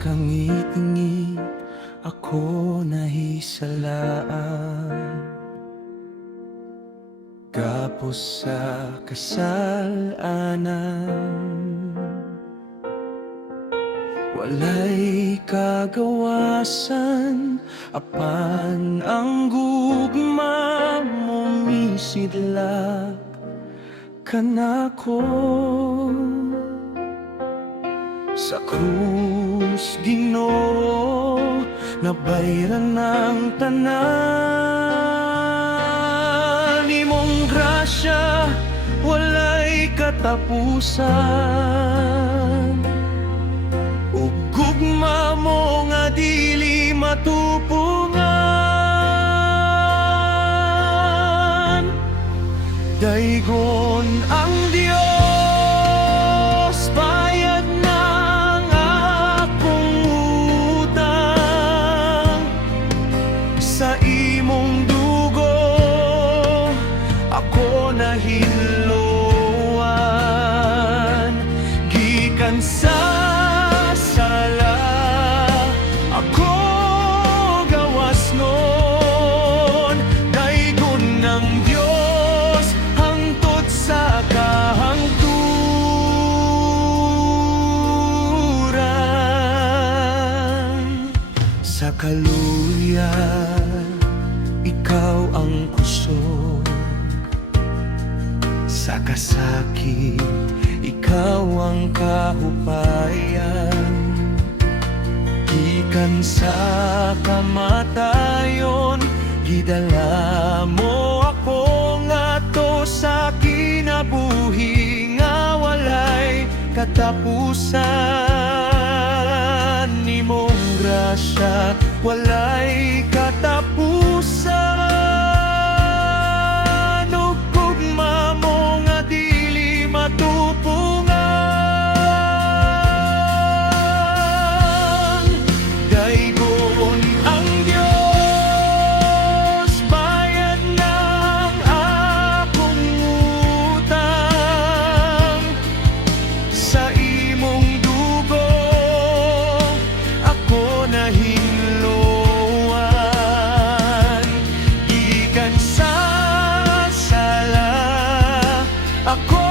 kangit-ngit ako nahisalaan, gapos sa kasalanan. Walay kagawasan, apan ang gugma mo misidlak kanako. Sa krus, Ginoo, nabayran ng tanan. Imong grasya walay katapusan, ug gugma mo nga dili matupungan. Daygon ang Dios, bayad ng akong utang. Sa imong dugo ako nahiluan, gikan sa sala ako gawas nun. Daygon ng Dios hangtod sa kahangturan. Sa kaluyan, ikaw ang kusog. Sa kasakit, ikaw ang kahupayan. Gikan sa kamatayon, gidala mo ako ngadto sa kinabuhi nga walay katapusan. Imong grasya walay katapusan, ug gugma mo nga dili matupungan. Daygon ang Dios, bayad ng akong utang. Sa imong dugo ako nahinluan, gikan sa sala ako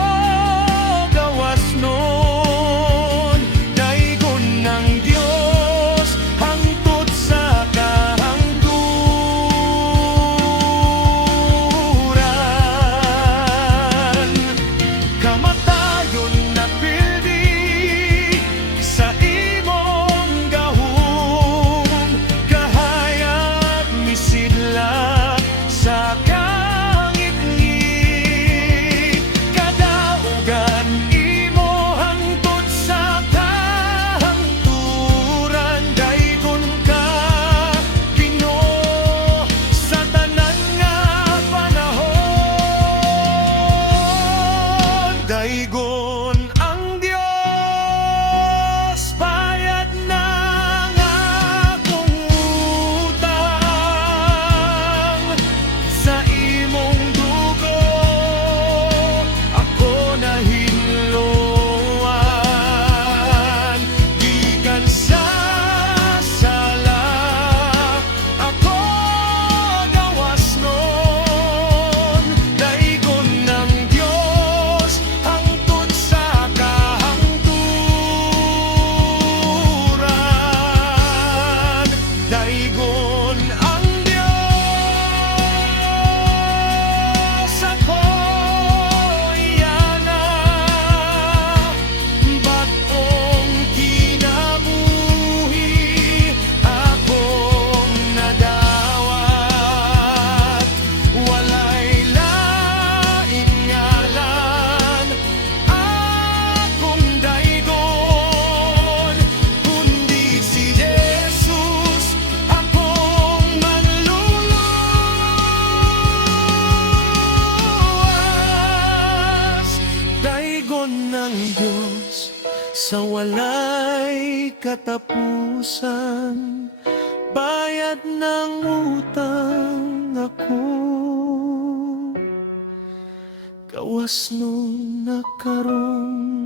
gawas nun. Daygon ng Dios hangtod sa kahangturan. Kamatayon napildi sa imong gahom, kahayag misidlak sa kangit-ngit. Kadaugan imo hangtod sa kahangturan. Daygon ka, Ginoo, sa tanan nga panahon. Daygon ang Dios, bayad ng akong utang. Sa imong dugo ako nahinluan, gikan sa sala ako gawas nun. Daygon ng Dios hangtod sa kahangturan. Daygon ang Dios, ako'y yana, bagong kinabuhi akong nadawat. Walay laing ngalan akong daygon, kundi si Jesus akong manluluwas. Daygon ng Diyos sa walay katapusan, bayad ng utang ako. Gawas nung nakaroon